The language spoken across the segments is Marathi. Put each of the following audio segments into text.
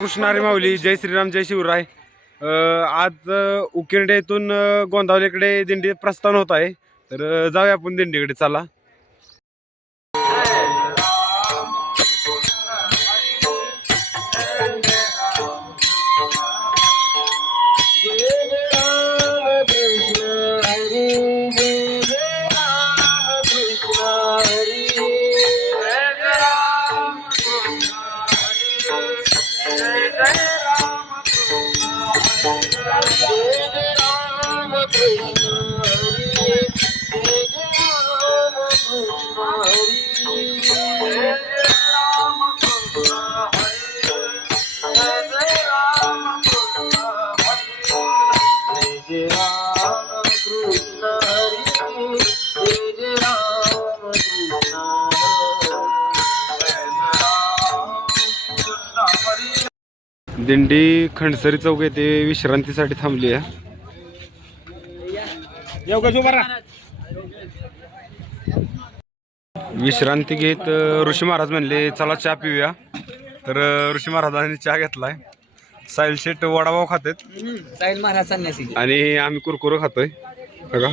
कृष्णारी माऊली जय श्रीराम जय शिवराय. आज अ, उकिरडे येथून गोंदावलीकडे दिंडी प्रस्थान होत आहे. तर जाऊया आपण दिंडीकडे चला. दिंडी खंडसरी चौक येथे विश्रांतीसाठी थांबली आहे. विश्रांती घेत ऋषी महाराज म्हणले चला चहा पिऊया. तर ऋषी महाराजांनी चहा घेतलाय. साहिल शेट वडापाव खातात. साहिल महाराज संन्यासी. आणि आम्ही कुरकुरो खातोय. बघा.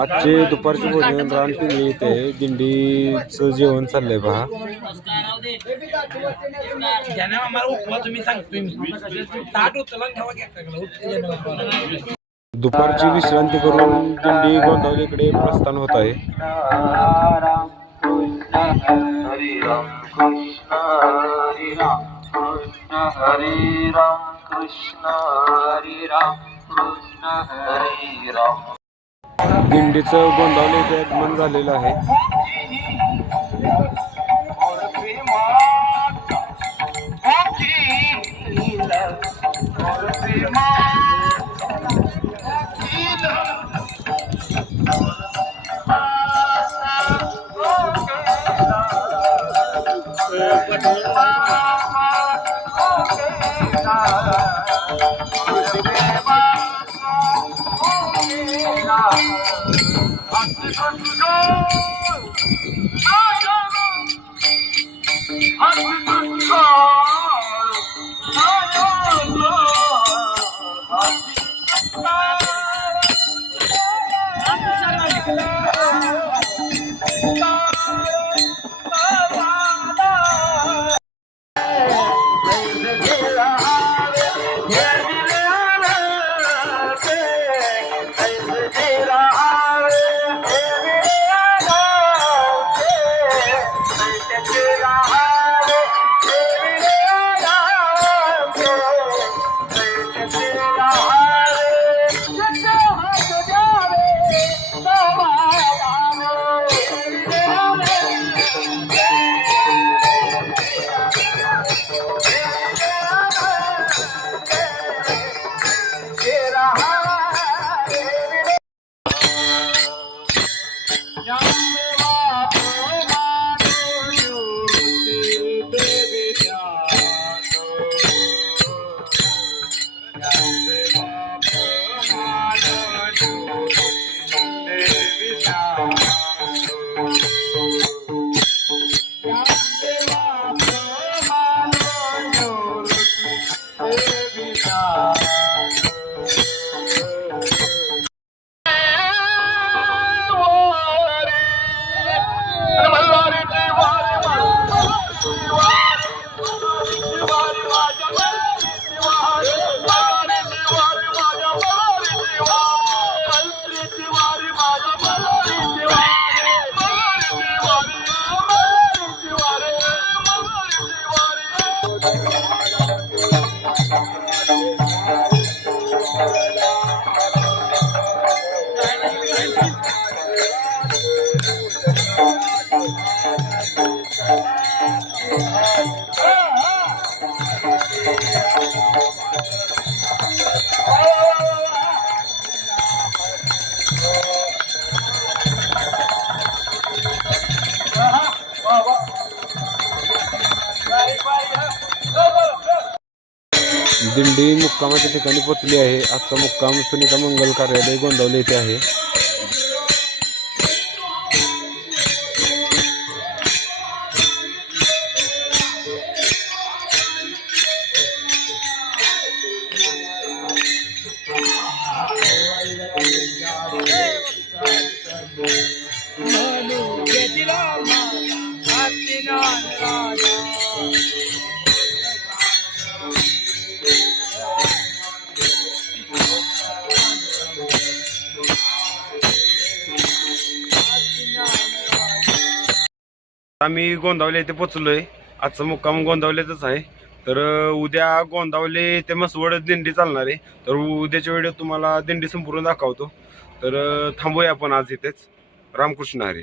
आजचे दुपारचे भोजन रानपिंगळी इथे दिंडीचं जेवण चाललंय पहा दुपारची विश्रांती करून दिंडी गोंदावलीकडे प्रस्थान होत आहे. कृष्ण हरे राम कृष्ण हरे राम कृष्ण हरे राम कृष्ण हरे राम. दिंडीचं गोंधावले इथे आगमन झालेलं आहे Oh, Gol! Yeah. दिंडी मुक्कामाच्या ठिकाणी पोचली आहे. आजचा मुक्काम सुनीता मंगल कार्यालय गोंदवले येथे आहे. आम्ही गोंदावले येथे पोचलोय. आजचा मुक्काम गोंदावलेचाच आहे. तर उद्या गोंदावले ते मसवड दिंडी चालणार आहे. तर उद्याच्या वेळेत तुम्हाला दिंडी संपूर्ण दाखवतो. तर थांबूया आपण आज इथेच. रामकृष्ण हरी.